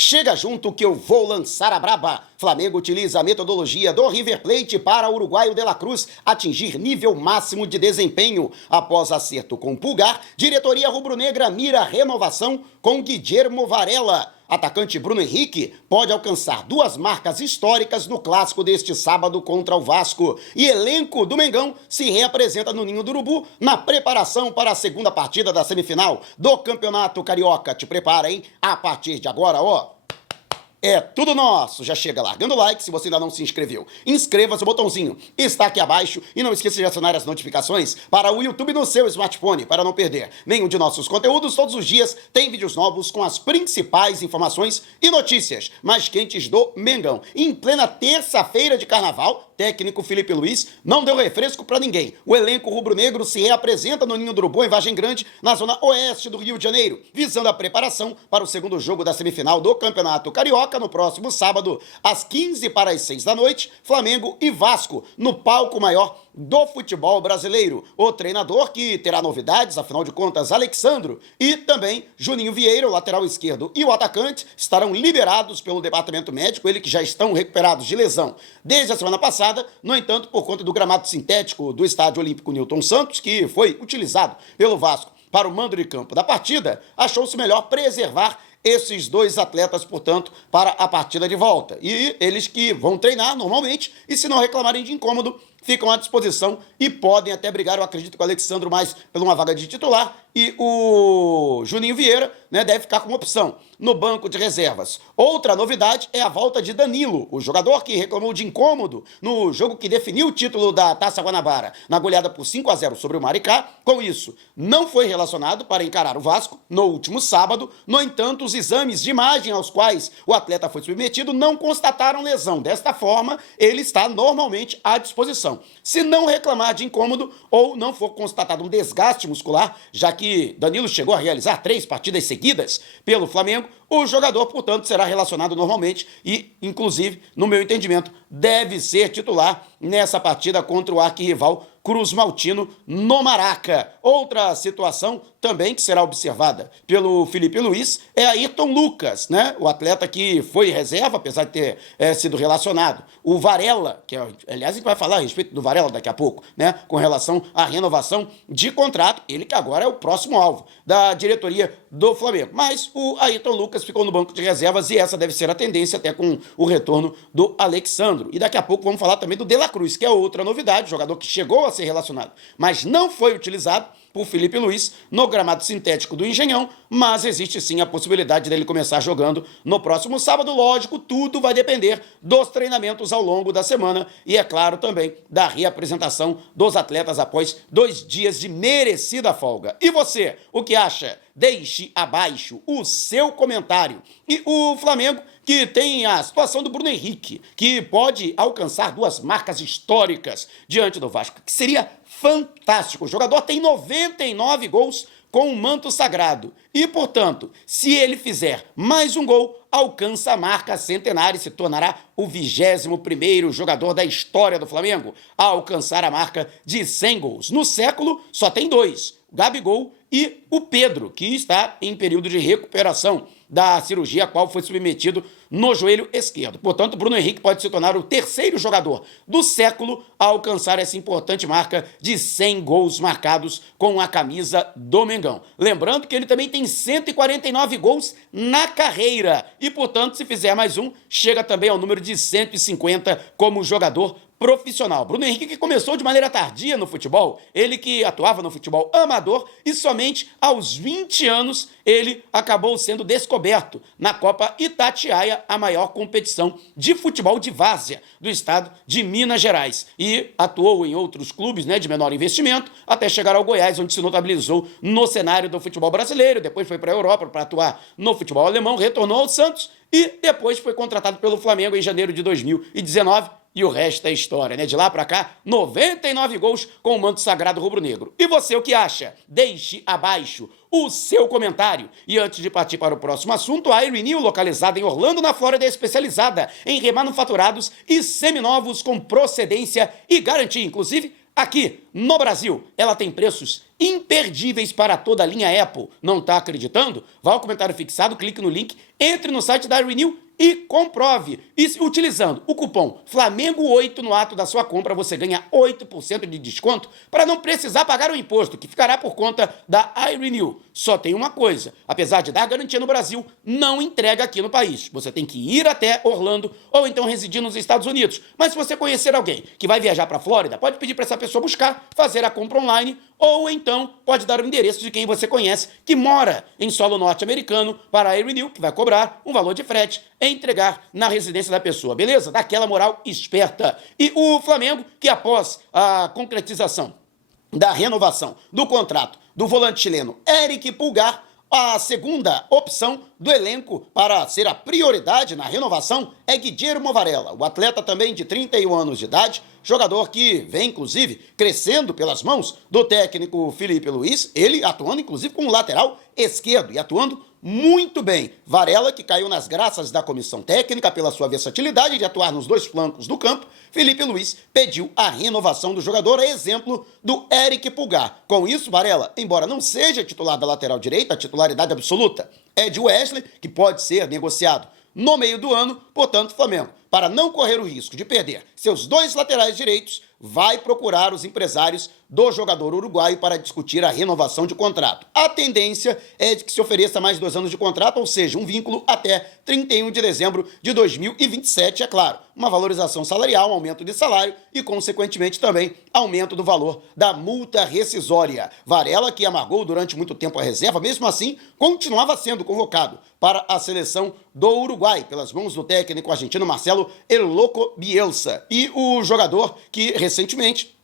Chega junto que eu vou lançar a braba. Flamengo utiliza a metodologia do River Plate para o uruguaio De La Cruz atingir nível máximo de desempenho. Após acerto com Pulgar, diretoria rubro-negra mira renovação com Guillermo Varela. Atacante Bruno Henrique pode alcançar duas marcas históricas no clássico deste sábado contra o Vasco. E elenco do Mengão se reapresenta no Ninho do Urubu na preparação para a segunda partida da semifinal do Campeonato Carioca. Te prepara, hein? A partir de agora, ó. É tudo nosso. Já chega largando o like se você ainda não se inscreveu. Inscreva-se, o botãozinho está aqui abaixo e não esqueça de acionar as notificações para o YouTube no seu smartphone para não perder nenhum de nossos conteúdos. Todos os dias tem vídeos novos com as principais informações e notícias mais quentes do Mengão. Em plena terça-feira de carnaval, técnico Felipe Luiz não deu refresco para ninguém. O elenco rubro-negro se reapresenta no Ninho do Urubu, em Vargem Grande, na zona oeste do Rio de Janeiro, visando a preparação para o segundo jogo da semifinal do Campeonato Carioca no próximo sábado, às 15 para as 6 da noite, Flamengo e Vasco, no palco maior do futebol brasileiro. O treinador que terá novidades, afinal de contas, Alexandro, e também Juninho Vieira, o lateral esquerdo, e o atacante estarão liberados pelo departamento médico, eles que já estão recuperados de lesão desde a semana passada, no entanto, por conta do gramado sintético do Estádio Olímpico Newton Santos, que foi utilizado pelo Vasco para o mando de campo da partida, achou-se melhor preservar esses dois atletas, portanto, para a partida de volta. E eles que vão treinar normalmente e, se não reclamarem de incômodo, ficam à disposição e podem até brigar, eu acredito, com o Alexandro mais por uma vaga de titular e o Juninho Vieira, né, deve ficar como opção no banco de reservas. Outra novidade é a volta de Danilo, o jogador que reclamou de incômodo no jogo que definiu o título da Taça Guanabara, na goleada por 5-0 sobre o Maricá. Com isso, não foi relacionado para encarar o Vasco no último sábado. No entanto, os exames de imagem aos quais o atleta foi submetido não constataram lesão. Desta forma, ele está normalmente à disposição. Se não reclamar de incômodo ou não for constatado um desgaste muscular, já que Danilo chegou a realizar 3 partidas seguidas pelo Flamengo, o jogador, portanto, será relacionado normalmente e, inclusive, no meu entendimento, deve ser titular nessa partida contra o arquirrival Cruz Maltino no Maraca. Outra situação também que será observada pelo Felipe Luiz é Ayrton Lucas, né? O atleta que foi reserva, apesar de ter sido relacionado. O Varela, que aliás a gente vai falar a respeito do Varela daqui a pouco, né? Com relação à renovação de contrato, ele que agora é o próximo alvo da diretoria do Flamengo. Mas o Ayrton Lucas ficou no banco de reservas e essa deve ser a tendência até com o retorno do Alexandro. E daqui a pouco vamos falar também do De La Cruz, que é outra novidade, jogador que chegou a ser relacionado, mas não foi utilizado por Felipe Luiz no gramado sintético do Engenhão, mas existe sim a possibilidade dele começar jogando no próximo sábado. Lógico, tudo vai depender dos treinamentos ao longo da semana e, é claro, também da reapresentação dos atletas após 2 dias de merecida folga. E você, o que acha? Deixe abaixo o seu comentário. E o Flamengo, que tem a situação do Bruno Henrique, que pode alcançar 2 marcas históricas diante do Vasco, que seria fantástico. O jogador tem 99 gols com o manto sagrado e, portanto, se ele fizer mais um gol, alcança a marca centenária e se tornará o 21º jogador da história do Flamengo a alcançar a marca de 100 gols. No século, só tem 2, o Gabigol e o Pedro, que está em período de recuperação da cirurgia a qual foi submetido no joelho esquerdo. Portanto, Bruno Henrique pode se tornar o 3º jogador do século a alcançar essa importante marca de 100 gols marcados com a camisa do Mengão. Lembrando que ele também tem 149 gols na carreira e, portanto, se fizer mais um, chega também ao número de 150 como jogador profissional. Bruno Henrique, que começou de maneira tardia no futebol, ele que atuava no futebol amador e somente aos 20 anos ele acabou sendo descoberto na Copa Itatiaia, a maior competição de futebol de várzea do estado de Minas Gerais. E atuou em outros clubes, né, de menor investimento, até chegar ao Goiás, onde se notabilizou no cenário do futebol brasileiro, depois foi para a Europa para atuar no futebol alemão, retornou ao Santos e depois foi contratado pelo Flamengo em janeiro de 2019. E o resto é história, né? De lá pra cá, 99 gols com o manto sagrado rubro-negro. E você, o que acha? Deixe abaixo o seu comentário. E antes de partir para o próximo assunto, a Iron New, localizada em Orlando, na Flórida, é especializada em remanufaturados e seminovos com procedência e garantia. Inclusive, aqui no Brasil, ela tem preços imperdíveis para toda a linha Apple. Não está acreditando? Vá ao comentário fixado, clique no link, entre no site da iRenew e comprove. E utilizando o cupom Flamengo8 no ato da sua compra, você ganha 8% de desconto para não precisar pagar o imposto, que ficará por conta da iRenew. Só tem uma coisa, apesar de dar garantia no Brasil, não entrega aqui no país. Você tem que ir até Orlando ou então residir nos Estados Unidos. Mas se você conhecer alguém que vai viajar para a Flórida, pode pedir para essa pessoa buscar, fazer a compra online, ou então pode dar o endereço de quem você conhece que mora em solo norte-americano para a iRenew, que vai cobrar um valor de frete e entregar na residência da pessoa, beleza? Daquela moral esperta. E o Flamengo, que após a concretização da renovação do contrato do volante chileno Eric Pulgar, a segunda opção do elenco para ser a prioridade na renovação é Guillermo Varela, o atleta também de 31 anos de idade, jogador que vem, inclusive, crescendo pelas mãos do técnico Felipe Luiz, ele atuando, inclusive, como lateral esquerdo e atuando muito bem. Varela, que caiu nas graças da comissão técnica pela sua versatilidade de atuar nos dois flancos do campo, Felipe Luiz pediu a renovação do jogador, a exemplo do Eric Pulgar. Com isso, Varela, embora não seja titular da lateral direita, a titularidade absoluta é de Wesley, que pode ser negociado no meio do ano, portanto, Flamengo, para não correr o risco de perder seus dois laterais direitos, vai procurar os empresários do jogador uruguaio para discutir a renovação de contrato. A tendência é de que se ofereça mais 2 anos de contrato, ou seja, um vínculo até 31 de dezembro de 2027, é claro. Uma valorização salarial, um aumento de salário e, consequentemente, também aumento do valor da multa rescisória. Varela, que amargou durante muito tempo a reserva, mesmo assim, continuava sendo convocado para a seleção do Uruguai, pelas mãos do técnico argentino Marcelo El Loco Bielsa. E o jogador que recentemente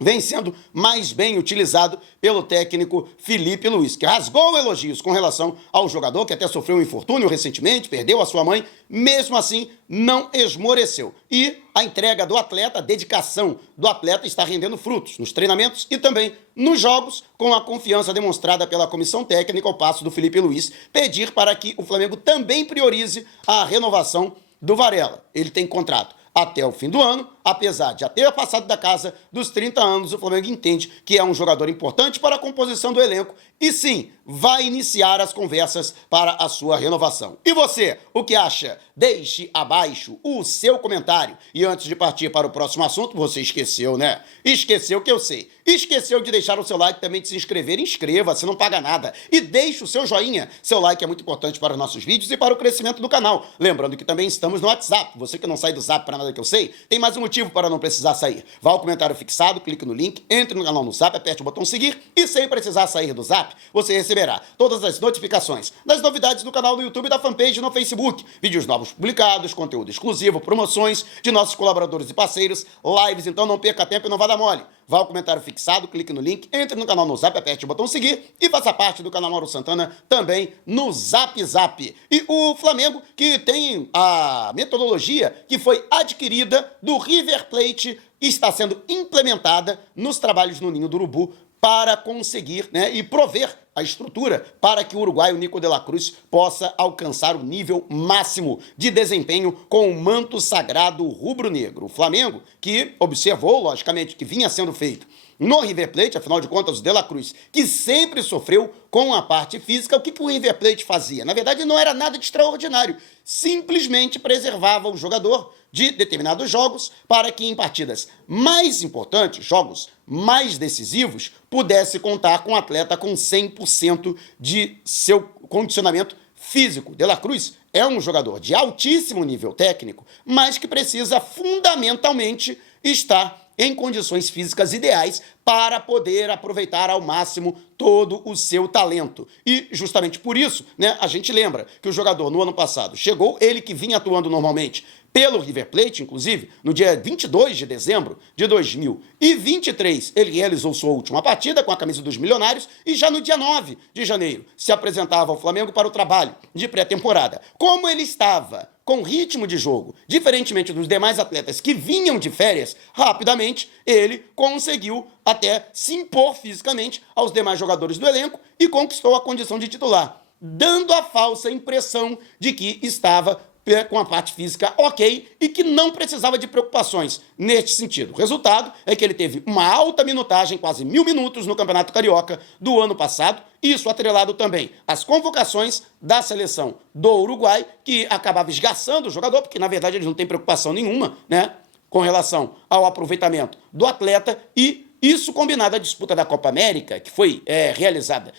vem sendo mais bem utilizado pelo técnico Felipe Luiz, que rasgou elogios com relação ao jogador, que até sofreu um infortúnio recentemente, perdeu a sua mãe, mesmo assim não esmoreceu. E a entrega do atleta, a dedicação do atleta está rendendo frutos nos treinamentos e também nos jogos, com a confiança demonstrada pela comissão técnica ao passo do Felipe Luiz pedir para que o Flamengo também priorize a renovação do Varela. Ele tem contrato até o fim do ano, apesar de já ter passado da casa dos 30 anos, o Flamengo entende que é um jogador importante para a composição do elenco e sim, vai iniciar as conversas para a sua renovação. E você, o que acha? Deixe abaixo o seu comentário. E antes de partir para o próximo assunto, você esqueceu, né? Esqueceu que eu sei. Esqueceu de deixar o seu like, também de se inscrever. Inscreva-se, não paga nada. E deixe o seu joinha. Seu like é muito importante para os nossos vídeos e para o crescimento do canal. Lembrando que também estamos no WhatsApp. Você que não sai do Zap para nada que eu sei, tem mais um motivo para não precisar sair. Vá ao comentário fixado, clique no link, entre no canal no Zap, aperte o botão seguir e sem precisar sair do Zap, você receberá todas as notificações das novidades do canal do YouTube e da fanpage no Facebook. Vídeos novos publicados, conteúdo exclusivo, promoções de nossos colaboradores e parceiros, lives, então não perca tempo e não vá dar mole. Vá ao comentário fixado, clique no link, entre no canal no Zap, aperte o botão seguir e faça parte do canal Mauro Santana também no Zap Zap. E o Flamengo, que tem a metodologia que foi adquirida do River Plate, está sendo implementada nos trabalhos no Ninho do Urubu para conseguir, e prover a estrutura para que o uruguaio Nico de la Cruz possa alcançar o nível máximo de desempenho com o manto sagrado rubro-negro. O Flamengo, que observou, logicamente, que vinha sendo feito no River Plate, afinal de contas, o De La Cruz, que sempre sofreu com a parte física, o que o River Plate fazia? Na verdade, não era nada de extraordinário, simplesmente preservava o jogador de determinados jogos para que em partidas mais importantes, jogos mais decisivos, pudesse contar com um atleta com 100% de seu condicionamento físico. De La Cruz é um jogador de altíssimo nível técnico, mas que precisa fundamentalmente estar em condições físicas ideais para poder aproveitar ao máximo todo o seu talento. E justamente por isso, a gente lembra que o jogador no ano passado chegou, ele que vinha atuando normalmente pelo River Plate, inclusive, no dia 22 de dezembro de 2023, ele realizou sua última partida com a camisa dos Milionários e já no dia 9 de janeiro se apresentava ao Flamengo para o trabalho de pré-temporada. Como ele estava com ritmo de jogo, diferentemente dos demais atletas que vinham de férias, rapidamente ele conseguiu até se impor fisicamente aos demais jogadores do elenco e conquistou a condição de titular, dando a falsa impressão de que estava com a parte física ok e que não precisava de preocupações neste sentido. O resultado é que ele teve uma alta minutagem, quase 1.000 minutos no Campeonato Carioca do ano passado, isso atrelado também às convocações da seleção do Uruguai, que acabava esgaçando o jogador, porque na verdade eles não têm preocupação nenhuma, né, com relação ao aproveitamento do atleta, e isso combinado à disputa da Copa América, que foi realizada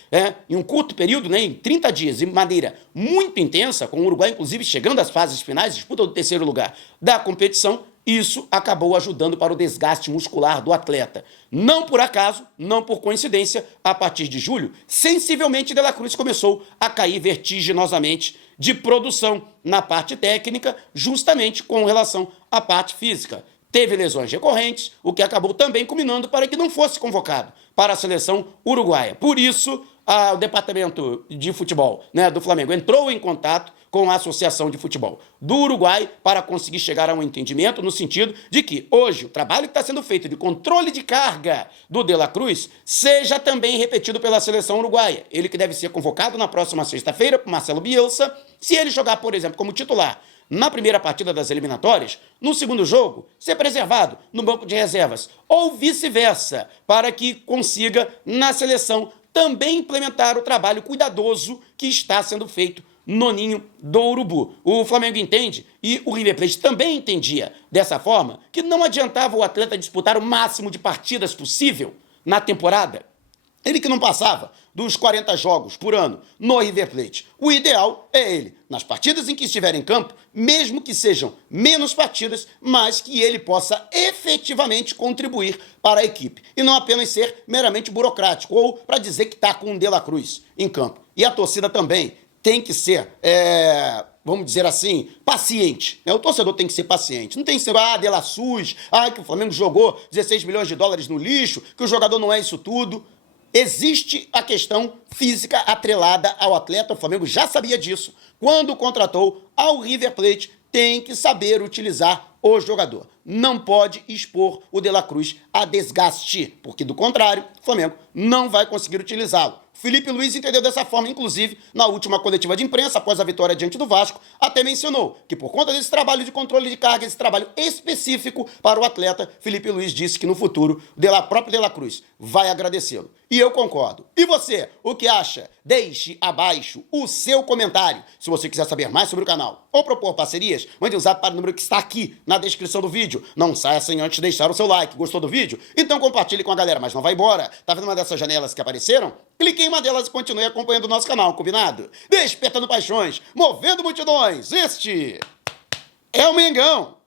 em um curto período, né, em 30 dias, de maneira muito intensa, com o Uruguai, inclusive, chegando às fases finais, disputa do terceiro lugar da competição, isso acabou ajudando para o desgaste muscular do atleta. Não por acaso, não por coincidência, a partir de julho, sensivelmente De La Cruz começou a cair vertiginosamente de produção na parte técnica, justamente com relação à parte física. Teve lesões recorrentes, o que acabou também culminando para que não fosse convocado para a seleção uruguaia. Por isso, o departamento de futebol, né, do Flamengo entrou em contato com a Associação de Futebol do Uruguai para conseguir chegar a um entendimento no sentido de que hoje o trabalho que está sendo feito de controle de carga do De La Cruz seja também repetido pela seleção uruguaia. Ele que deve ser convocado na próxima sexta-feira por Marcelo Bielsa, se ele jogar, por exemplo, como titular na primeira partida das eliminatórias, no segundo jogo, ser preservado no banco de reservas, ou vice-versa, para que consiga, na seleção, também implementar o trabalho cuidadoso que está sendo feito no ninho do Urubu. O Flamengo entende, e o River Plate também entendia dessa forma, que não adiantava o atleta disputar o máximo de partidas possível na temporada. Ele que não passava dos 40 jogos por ano no River Plate. O ideal é ele, nas partidas em que estiver em campo, mesmo que sejam menos partidas, mas que ele possa efetivamente contribuir para a equipe. E não apenas ser meramente burocrático, ou para dizer que está com um De La Cruz em campo. E a torcida também tem que ser, vamos dizer assim, paciente. O torcedor tem que ser paciente. Não tem que ser, De La SUS, que o Flamengo jogou 16 milhões de dólares no lixo, que o jogador não é isso tudo. Existe a questão física atrelada ao atleta, o Flamengo já sabia disso. Quando contratou ao River Plate, tem que saber utilizar o jogador. Não pode expor o De La Cruz a desgaste, porque do contrário, o Flamengo não vai conseguir utilizá-lo. Felipe Luiz entendeu dessa forma, inclusive, na última coletiva de imprensa, após a vitória diante do Vasco, até mencionou que por conta desse trabalho de controle de carga, esse trabalho específico para o atleta, Felipe Luiz disse que no futuro, o próprio De La Cruz vai agradecê-lo. E eu concordo. E você, o que acha? Deixe abaixo o seu comentário. Se você quiser saber mais sobre o canal ou propor parcerias, mande um zap para o número que está aqui na descrição do vídeo. Não saia sem antes deixar o seu like. Gostou do vídeo? Então compartilhe com a galera, mas não vai embora. Tá vendo uma dessas janelas que apareceram? Clique em uma delas e continue acompanhando o nosso canal, combinado? Despertando paixões, movendo multidões. Este é o Mengão.